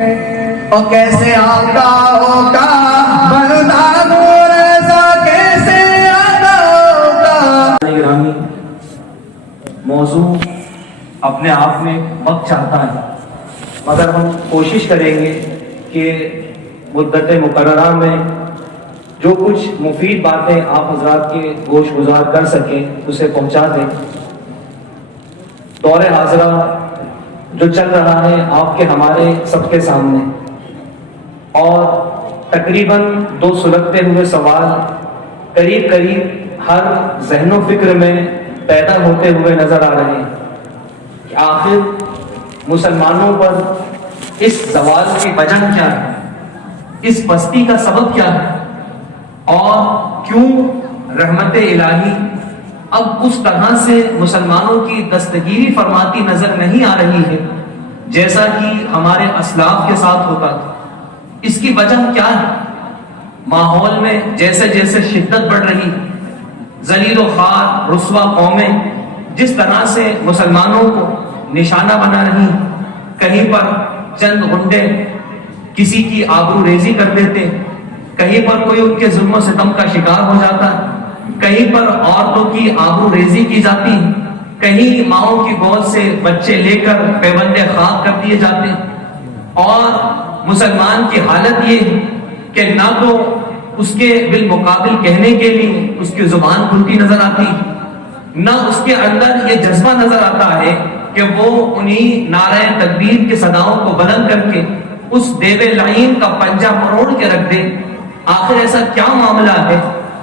اور کیسے آتا ہوگا مردان رضا، کیسے آتا ہوگا. گرامی، موضوع اپنے آپ میں وقت چاہتا ہے، مگر ہم کوشش کریں گے کہ مدت مقررہ میں جو کچھ مفید باتیں آپ حضرات کے گوش گزار کر سکیں اسے پہنچا دیں. دور حاضرہ جو چل رہا ہے آپ کے ہمارے سب کے سامنے، اور تقریباً 2 سلگتے ہوئے سوال قریب قریب ہر ذہن و فکر میں پیدا ہوتے ہوئے نظر آ رہے ہیں کہ آخر مسلمانوں پر اس زوال کی وجہ کیا ہے، اس پستی کا سبب کیا ہے، اور کیوں رحمت الہی اب اس طرح سے مسلمانوں کی دستگیری فرماتی نظر نہیں آ رہی ہے جیسا کہ ہمارے اسلاف کے ساتھ ہوتا تھا. اس کی وجہ کیا ہے؟ ماحول میں جیسے جیسے شدت بڑھ رہی، ذلیل و خوار رسوا قومیں جس طرح سے مسلمانوں کو نشانہ بنا رہی، کہیں پر چند غنڈے کسی کی آبرو ریزی کر دیتے، کہیں پر کوئی ان کے ظلم و ستم کا شکار ہو جاتا، کہیں پر عورتوں کی آبرو ریزی کی جاتی، کہیں ماؤں کی گود سے بچے لے کر پیوند خاک کر دیے جاتے. اور مسلمان کی حالت یہ ہے کہ نہ تو اس کے بالمقابل کہنے کے لیے اس کی زبان کھلتی نظر آتی، نہ اس کے اندر یہ جذبہ نظر آتا ہے کہ وہ انہی نعرہ تکبیر کی صداؤں کو بلند کر کے اس دیو لعین کا پنجہ مروڑ کے رکھ دے. آخر ایسا کیا معاملہ ہے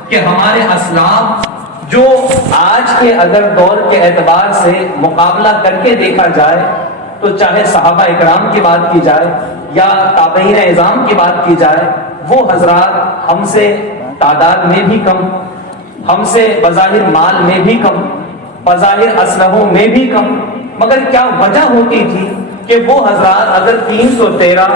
کہ ہمارے اسلاف جو آج کے اگر دور کے اعتبار سے مقابلہ کر کے دیکھا جائے تو چاہے صحابہ اکرام کی بات کی جائے یا تابعین اعظام کی بات کی جائے، وہ حضرات ہم سے تعداد میں بھی کم، ہم سے بظاہر مال میں بھی کم، بظاہر اسلحوں میں بھی کم، مگر کیا وجہ ہوتی تھی کہ وہ حضرات اگر 313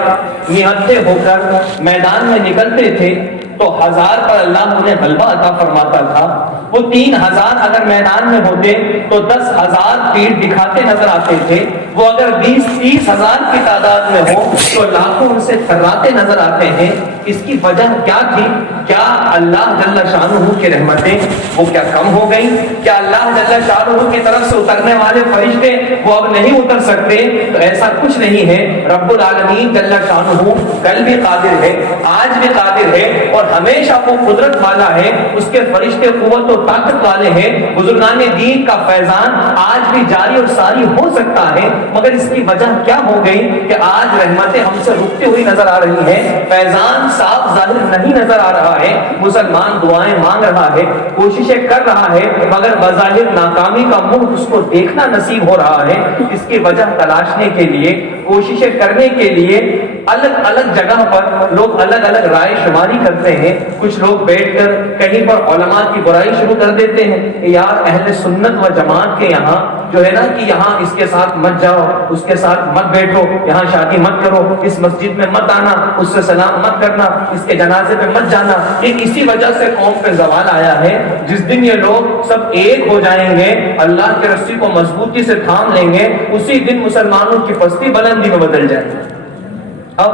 نہتے ہو کر میدان میں نکلتے تھے تو 1000 پر اللہ انہیں غلبہ عطا فرماتا تھا. وہ 3000 اگر میدان میں ہوتے تو 10,000 پیٹ دکھاتے نظر آتے تھے. وہ اگر 20-30 ہزار کی تعداد میں ہو تو لاکھوں ان سے تھراتے نظر آتے ہیں. اس کی وجہ کیا تھی؟ کیا اللہ جل شانہ کی رحمتیں وہ کیا کم ہو گئی؟ کیا اللہ جل شانہ کی طرف سے اترنے والے فرشتے وہ اب نہیں اتر سکتے؟ تو ایسا کچھ نہیں ہے. رب العالمین جل شانہ کل بھی قادر ہے، آج بھی قادر ہے، اور ہمیشہ وہ قدرت والا ہے. اس کے فرشتے قوت و طاقت والے ہیں. بزرگان دین کا فیضان آج بھی جاری اور ساری ہو سکتا ہے، مگر اس کی وجہ کیا ہو گئی کہ آج رحمتیں ہم سے رکتی ہوئی نظر آ رہی ہیں. فیضان صاف ظاہر نہیں نظر آ رہا ہے. مسلمان دعائیں مانگ رہا ہے، کوششیں کر رہا ہے، مگر بظاہر ناکامی کا منہ اس کو دیکھنا نصیب ہو رہا ہے. اس کی وجہ تلاشنے کے لیے، کوششیں کرنے کے لیے الگ الگ جگہ پر لوگ الگ الگ رائے شماری کرتے ہیں. کچھ لوگ بیٹھ کر کہیں پر علماء کی برائی شروع کر دیتے ہیں کہ یار اہل سنت و جماعت کے یہاں جو ہے نا کہ یہاں اس کے ساتھ مت جاؤ، اس کے ساتھ مت بیٹھو، یہاں شادی مت کرو، اس مسجد میں مت آنا، اس سے سلام مت کرنا، اس کے جنازے پہ مت جانا. یہ اسی وجہ سے قوم پہ زوال آیا ہے. جس دن یہ لوگ سب ایک ہو جائیں گے، اللہ کے رسی کو مضبوطی سے تھام لیں گے، اسی دن مسلمانوں کی پستی بلندی میں بدل جائے گی. اب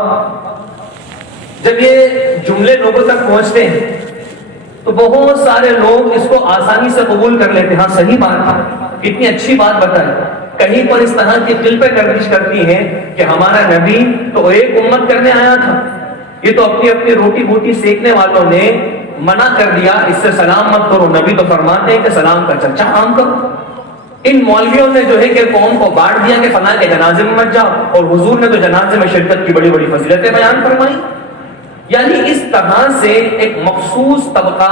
جب یہ جملے لوگوں تک پہنچتے ہیں تو بہت سارے لوگ اس کو آسانی سے قبول کر لیتے ہیں. ہاں صحیح بات ہے، کتنی اچھی بات بتائی. کہیں پر اس طرح کی دل پہ گردش کرتی ہے کہ ہمارا نبی تو ایک امت کرنے آیا تھا، یہ تو اپنی اپنی روٹی بوٹی سیکنے والوں نے منع کر دیا، اس سے سلام مت کرو. نبی تو فرماتے ہیں کہ سلام کا چرچا عام کرو. ان مولویوں نے جو ہے کہ قوم کو بانٹ دیا کہ فلاں کے جنازے میں مت جاؤ، اور حضور نے تو جنازے میں شرکت کی بڑی بڑی فضیلتیں بیان فرمائی. یعنی اس طرح سے ایک مخصوص طبقہ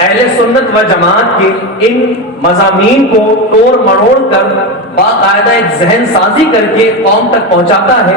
اہل سنت و جماعت کے ان مضامین کو توڑ مروڑ کر باقاعدہ ایک ذہن سازی کر کے قوم تک پہنچاتا ہے،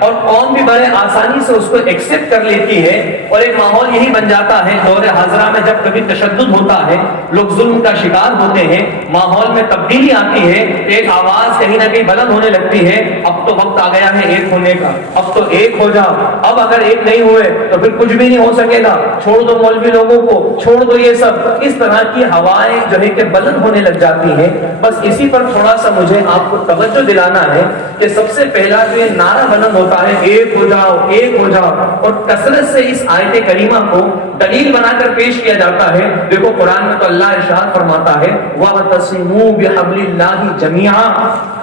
اور قوم بھی بڑے آسانی سے اس کو ایکسپٹ کر لیتی ہے. اور ایک ماحول یہی بن جاتا ہے دور حاضرہ میں جب کبھی تشدد ہوتا ہے، لوگ ظلم کا شکار ہوتے ہیں، ماحول میں تبدیلی آتی ہے، ایک آواز کہیں نہ کہیں بلند ہونے لگتی ہے. اب تو وقت آ گیا ہے ایک ہونے کا، اب تو ایک ہو جاؤ. اب اگر ایک نہیں ہوئے تو پھر کچھ بھی نہیں ہو سکے گا. چھوڑ دو مولوی لوگوں کو، چھوڑ دو یہ سب اس طرح کی ہوائیں جو ہے کہ بلند ہونے لگ جاتی ہیں. بس اسی پر تھوڑا سا مجھے آپ کو توجہ دلانا ہے کہ سب سے پہلا جو یہ نعرہ بلند ہوتا ہے ایک ہو جاؤ ایک ہو جاؤ، اور کثرت سے اس آیت کریمہ کو دلیل بنا کر پیش کیا جاتا ہے. دیکھو قرآن میں تو اللہ ارشاد فرماتا ہے وَاعْتَصِمُوا بِحَبْلِ اللَّهِ جَمِيعًا،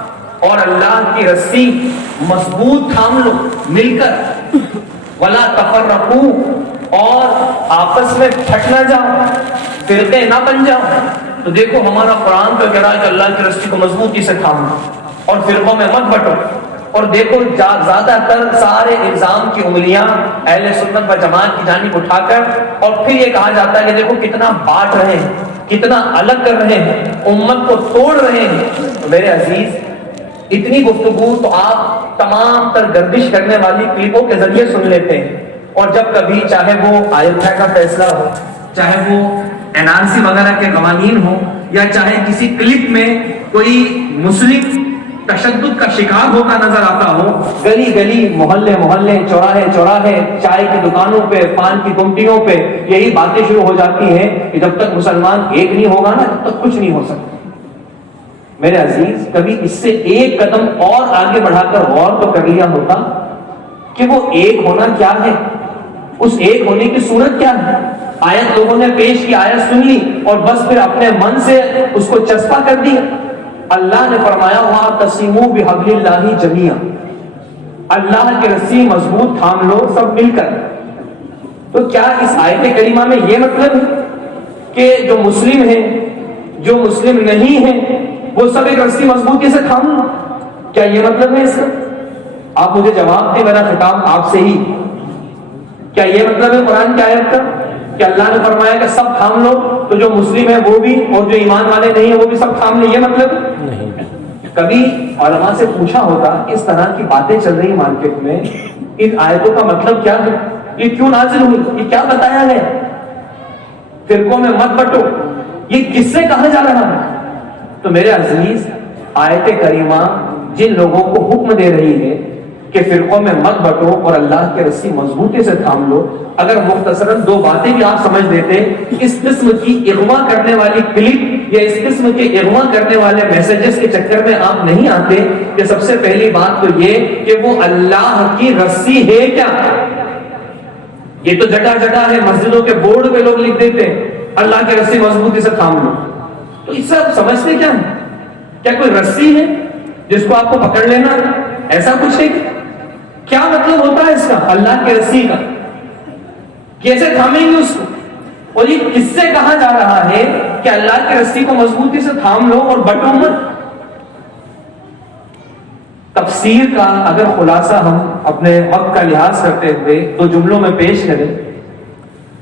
اور اللہ کی رسی مضبوط تھام لو مل کر، وَلَا تَفَرَّقُوا، اور آپس میں پھٹ نہ جاؤ، فرقے نہ بن جاؤ. تو دیکھو ہمارا قرآن تو کہہ رہا ہے کہ اللہ کی رسی کو مضبوطی سے تھام لو اور فرقوں میں مت بٹو. اور دیکھو زیادہ تر سارے الزام کی انگلیاں اہل سنت و جماعت کی جانب اٹھا کر اور پھر یہ کہا جاتا ہے کہ دیکھو کتنا بانٹ رہے ہیں، کتنا الگ کر رہے ہیں، امت کو توڑ رہے ہیں. تو میرے عزیز اتنی گفتگو تو آپ تمام تر گردش کرنے والی کلپوں کے ذریعے سن لیتے ہیں، اور جب کبھی چاہے وہ آئل کا فیصلہ ہو، چاہے وہ NRC وغیرہ کے قوانین ہو، یا چاہے کسی کلپ میں کوئی مسلم تشدد کا شکار ہوتا نظر آتا ہو، گلی گلی محلے محلے چوراہے چوراہے چائے کی دکانوں پہ پان کی گمٹیوں پہ یہی باتیں شروع ہو جاتی ہیں کہ جب تک مسلمان ایک نہیں ہوگا نا تب تک کچھ نہیں ہو سکتا. میرے عزیز کبھی اس سے ایک قدم اور آگے بڑھا کر غور تو کر لیا ہوتا کہ وہ ایک ہونا کیا ہے، اس ایک ہونے کی صورت کیا ہے. آیت لوگوں نے پیش کی، آیت سن لی اور بس پھر اپنے من سے اس کو چسپا کر دیا. اللہ نے فرمایا وَاعْتَصِمُوا بِحَبْلِ اللَّهِ جَمِيعًا، اللہ کی رسی مضبوط تھام لو سب مل کر. تو کیا اس آیت کریمہ میں یہ مطلب ہے کہ جو مسلم ہیں جو مسلم نہیں ہیں وہ سب ایک رسی مضبوطی سے تھام لو؟ کیا یہ مطلب ہے اس کا؟ آپ مجھے جواب دیں، میرا خطاب آپ سے ہی. کیا یہ مطلب ہے قرآن کی آیت کا کہ اللہ نے فرمایا کہ سب تھام لو، تو جو مسلم ہے وہ بھی اور جو ایمان والے نہیں ہیں وہ بھی سب تھام لیں، یہ مطلب نہیں؟ کبھی علماء سے پوچھا ہوتا اس طرح کی باتیں چل رہی مارکیٹ میں، ان آیتوں کا مطلب کیا ہے، یہ کیوں نازل ہوئی، یہ کیا بتایا ہے، فرقوں میں مت بٹو، یہ کس سے کہا جا رہا ہے؟ تو میرے عزیز آیت کریمہ جن لوگوں کو حکم دے رہی ہے کہ فرقوں میں مت بٹو اور اللہ کی رسی مضبوطی سے تھام لو، اگر مختصراً دو باتیں بھی آپ سمجھ لیتے، اس قسم کی اغوا کرنے والی کلپ یا اس قسم کے اغوا کرنے والے میسیجز کے چکر میں آپ نہیں آتے. کہ سب سے پہلی بات تو یہ کہ وہ اللہ کی رسی ہے کیا. یہ تو جٹا جٹا ہے، مسجدوں کے بورڈ پہ لوگ لکھ دیتے ہیں اللہ کی رسی مضبوطی سے تھام لو. تو اس سے آپ سمجھتے کیا ہے؟ کیا کوئی رسی ہے جس کو آپ کو پکڑ لینا، ایسا کچھ ہے؟ کیا مطلب ہوتا ہے اس کا اللہ کی رسی کا؟ کیسے تھامیں گے اس کو؟ اور یہ کس سے کہا جا رہا ہے کہ اللہ کی رسی کو مضبوطی سے تھام لو اور بٹو مت؟ تفسیر کا اگر خلاصہ ہم اپنے وقت کا لحاظ کرتے ہوئے دو جملوں میں پیش کریں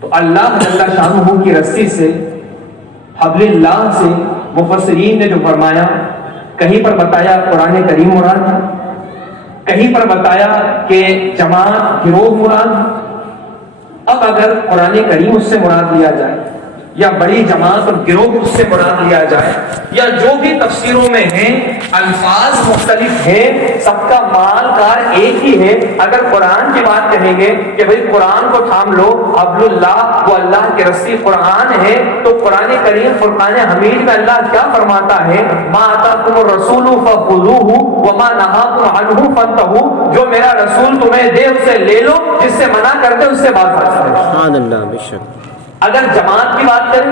تو اللہ جل شانہ کی رسی سے، حبل اللہ سے، مفسرین نے جو فرمایا، کہیں پر بتایا قرآن کریم مراد ہے، کہیں پر بتایا کہ جماعت گروہ مراد ہے. اب اگر قرآن کریم اس سے مراد لیا جائے یا بڑی جماعت اور گروہ اس سے مراد لیا جائے یا جو بھی تفسیروں میں ہیں الفاظ مختلف ہیں، سب کا مال کار ایک ہی ہے. اگر قرآن کی بات کہیں گے کہ بھئی قرآن کو تھام لو، حبل اللہ وہ اللہ کی رسی قرآن ہے، تو قرآن کریم فرقان حمید میں اللہ کیا فرماتا ہے؟ ما آتاکم الرسول فخذوہ وما نہاکم عنہ فانتہوا، جو میرا رسول تمہیں دے اسے لے لو، جس سے منع کرتے اس سے بات کرتے. سبحان اللہ. بے شک. اگر جماعت کی بات کریں،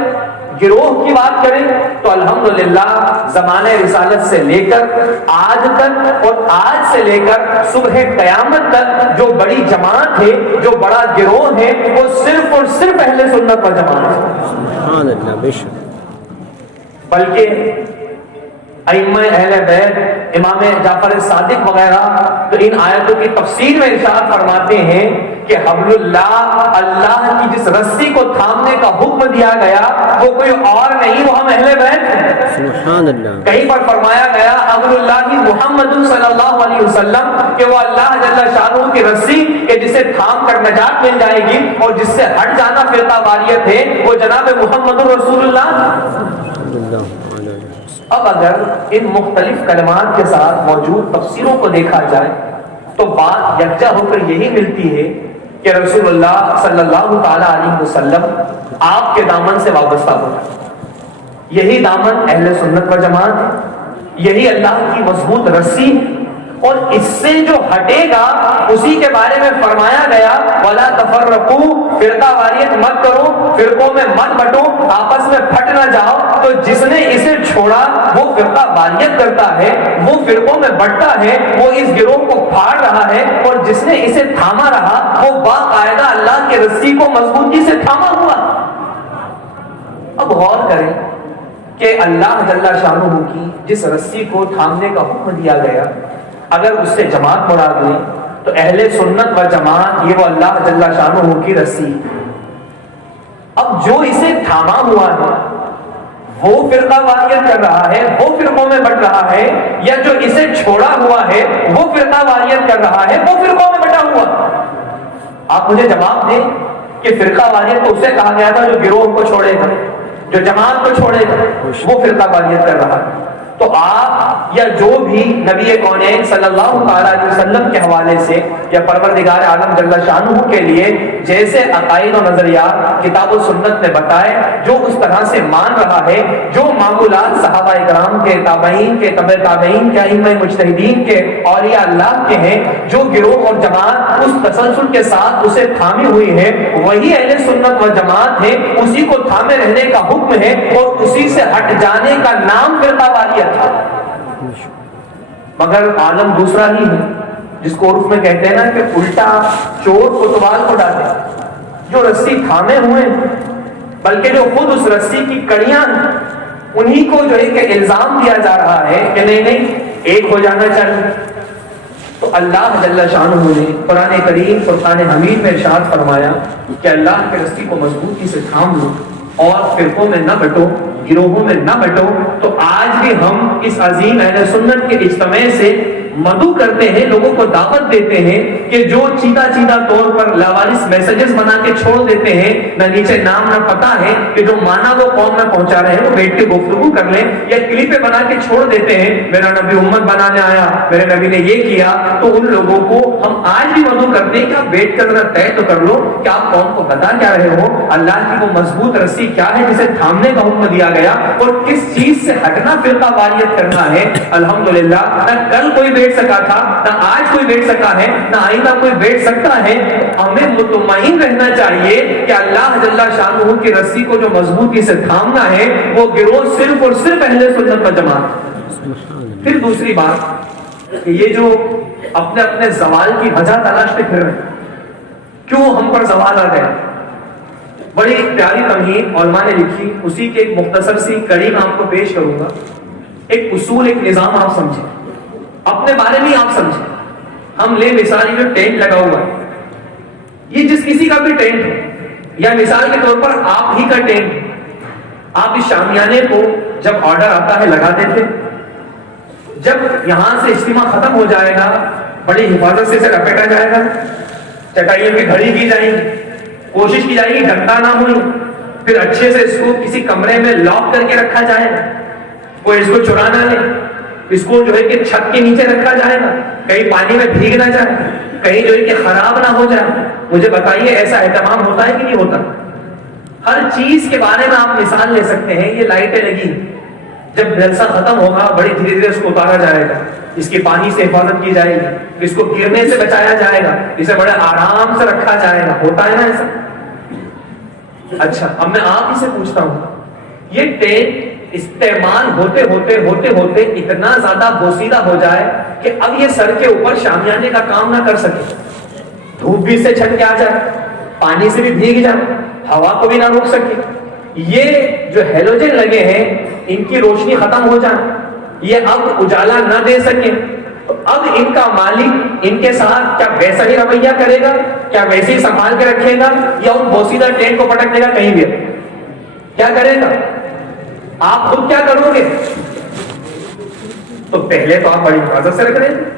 گروہ کی بات کریں تو الحمدللہ زمانہ رسالت سے لے کر آج تک اور آج سے لے کر صبح قیامت تک جو بڑی جماعت ہے، جو بڑا گروہ ہے، وہ صرف اور صرف اہل سنت و جماعت ہے. سبحان اللہ. بے شک. بلکہ ائمہ اہل بیت، امام جعفر صادق وغیرہ تو ان آیتوں کی تفسیر میں ارشاد فرماتے ہیں کہ حبل اللہ، اللہ کی جس رسی کو تھامنے کا حکم دیا گیا وہ کوئی اور نہیں، وہ ہم اہل بیت ہیں. سبحان اللہ. کہیں پر فرمایا گیا حبل اللہ محمد صلی اللہ علیہ وسلم، کہ وہ اللہ جل شانہ کی رسی کہ جسے تھام کر نجات مل جائے گی، اور جس سے ہٹ جانا فرقہ واریت ہے وہ جناب محمد رسول اللہ. اب اگر ان مختلف کلمات کے ساتھ موجود تفسیروں کو دیکھا جائے تو بات یکجا ہو کر یہی ملتی ہے کہ رسول اللہ صلی اللہ تعالی علیہ وسلم آپ کے دامن سے وابستہ ہو جائے. یہی دامن اہل سنت و جماعت ہے، یہی اللہ کی مضبوط رسی ہے، اور اس سے جو ہٹے گا اسی کے بارے میں فرمایا گیا وَلَا تَفَرَّقُوا، فرقہ واریت مت کرو، فرقوں میں مت بٹو، آپس میں پھٹ نہ جاؤ. تو جس نے اسے چھوڑا وہ فرقہ واریت کرتا ہے، وہ فرقوں میں بٹتا ہے، وہ اس گروہ کو پھاڑ رہا ہے، اور جس نے اسے تھاما رہا وہ باقاعدہ اللہ کی رسی کو مضبوطی سے تھاما ہوا. اب غور کریں کہ اللہ جل شانہ کی جس رسی کو تھامنے کا حکم دیا گیا، اگر اس سے جماعت مراد لیں تو اہل سنت و جماعت یہ وہ اللہ جل شانہ کی رسی. اب جو اسے تھاما ہوا ہے وہ فرقہ واریت کر رہا ہے، وہ فرقوں میں بٹ رہا ہے، یا جو اسے چھوڑا ہوا ہے وہ فرقہ واریت کر رہا ہے، وہ فرقوں میں بٹا ہوا. آپ مجھے جواب دیں کہ فرقہ واریت تو اسے کہا گیا تھا جو گروہ کو چھوڑے گا، جو جماعت کو چھوڑے گا، وہ فرقہ واریت کر رہا ہے. تو آپ یا جو بھی نبی کونین صلی اللہ تعالی علیہ وسلم کے حوالے سے یا پروردگار عالم جل شانہ کے لیے جیسے عقائد و نظریات کتاب و سنت نے بتائے، جو اس طرح سے مان رہا ہے، جو معمولات صحابہ کرام کے، تابعین کے، تبع تابعین کے، ائمہ مجتہدین کے، اولیاء اللہ کے ہیں، جو گروہ اور جماعت اس تسلسل کے ساتھ اسے تھامی ہوئی ہے، وہی اہل سنت و جماعت ہے. اسی کو تھامے رہنے کا حکم ہے، اور اسی سے ہٹ جانے کا نام فرقہ واریت. مگر عالم دوسرا ہی ہے، جس کو عرف میں کہتے ہیں نا کہ الٹا چور کوتوال کو ڈالے. جو رسی تھامے ہوئے بلکہ جو خود اس رسی کی کڑیاں ہیں انہی کو جو ہے کہ الزام دیا جا رہا ہے کہ نہیں ایک ہو جانا چاہیے. تو اللہ جل شانہ نے قرآن کریم فرقان حمید میں ارشاد فرمایا کہ اللہ کی رسی کو مضبوطی سے تھام لو اور فرقوں میں نہ بٹو، گروہوں میں نہ بٹو. تو آج بھی ہم اس عظیم اہل سنت کے اجتماع سے مدعو کرتے ہیں، لوگوں کو دعوت دیتے ہیں کہ جو چیدہ طور پر لاوارث میسجز بنا کے چھوڑ دیتے ہیں، نہ نیچے نام نہ پتہ ہے، کہ جو مانا وہ قوم میں پہنچا رہے ہیں وہ بیٹھ کے گفتگو کر لیں، یا کلپیں بنا کے چھوڑ دیتے ہیں میرا نبی امت بنانے آیا، میرے نبی نے یہ کیا. تو ان لوگوں کو ہم آج بھی مدعو کرتے ہیں کہ آپ بیٹھ کر ذرا طے تو کر لو کہ آپ قوم کو بتا کیا رہے ہو، اللہ کی وہ مضبوط رسی کیا ہے جسے تھامنے کا حکم دیا گیا، اور کس چیز سے ہٹنا فرقہ واریت کرنا ہے. الحمدللہ نہ کل کوئی بیٹھ سکا تھا، نہ آج کوئی بیٹھ سکا ہے، نہ آئندہ کوئی بیٹھ سکتا ہے. ہمیں مطمئن رہنا چاہیے کہ اللہ جل شانہ کی رسی کو جو مضبوطی سے تھامنا ہے وہ گروہ صرف اور صرف اہل سنت و جماعت. پھر دوسری بات کہ یہ جو اپنے اپنے زوال کی وجہ تلاشتے پھر رہے ہیں، کیوں ہم پر زوال آ گیا. بڑی پیاری تمہید علماء نے لکھی، اسی کے ایک مختصر سی کڑی میں آپ کو پیش کروں گا. ایک اصول، ایک نظام آپ سمجھیں، اپنے بارے میں آپ سمجھیں. ہم لے مثال جو ٹینٹ لگا ہوا ہے، یہ جس کسی کا بھی ٹینٹ ہے، یا مثال کے طور پر آپ ہی کا ٹینٹ، آپ اس شامیانے کو جب آرڈر آتا ہے لگا دیتے، جب یہاں سے اجتماع ختم ہو جائے گا بڑی حفاظت سے اسے لپیٹا جائے گا، چٹائیوں کی گھڑی کی جائے گی، کوشش کی جائے گی ڈھکا نہ ہو، پھر اچھے سے اس کو کسی کمرے میں لاک کر کے رکھا جائے گا، کوئی اس کو چرا نہ لے، اس کو جو ہے کہ چھت کے نیچے رکھا جائے گا، کہیں پانی میں بھیگ نہ جائے، کہیں جو ہے کہ خراب نہ ہو جائے. مجھے بتائیے ایسا اہتمام ہوتا ہے کہ نہیں ہوتا؟ ہر چیز کے بارے میں آپ مثال لے سکتے ہیں. یہ لائٹیں لگی، جب جلسہ ختم ہوگا بڑی دھیرے دھیرے اس کو اتارا جائے گا، اس کی پانی سے حفاظت کی جائے گی، اس کو گرنے سے بچایا جائے گا، اسے بڑے آرام سے رکھا جائے گا. ہوتا ہے نا ایسا؟ اچھا اب میں آپ ہی سے پوچھتا ہوں، یہ ٹینٹ استعمال ہوتے ہوتے اتنا زیادہ بوسیدہ ہو جائے کہ اب یہ سر کے اوپر شامیانے کا کام نہ کر سکے، دھوپ بھی سے چھٹ کے آ جائے، پانی سے بھی بھیگ جائے، ہوا کو بھی نہ روک سکے، یہ جو ہیلوجن لگے ہیں ان کی روشنی ختم ہو جائے، یہ اب اجالا نہ دے سکے، تو اب ان کا مالک ان کے ساتھ کیا ویسا ہی رویہ کرے گا؟ کیا ویسے ہی سنبھال کے رکھے گا، یا ان بوسیدہ ٹینٹ کو پٹک دے گا کہیں بھی؟ کیا کرے گا؟ آپ خود کیا کرو گے؟ تو پہلے تو آپ بڑی حفاظت سے رکھ رہے ہیں.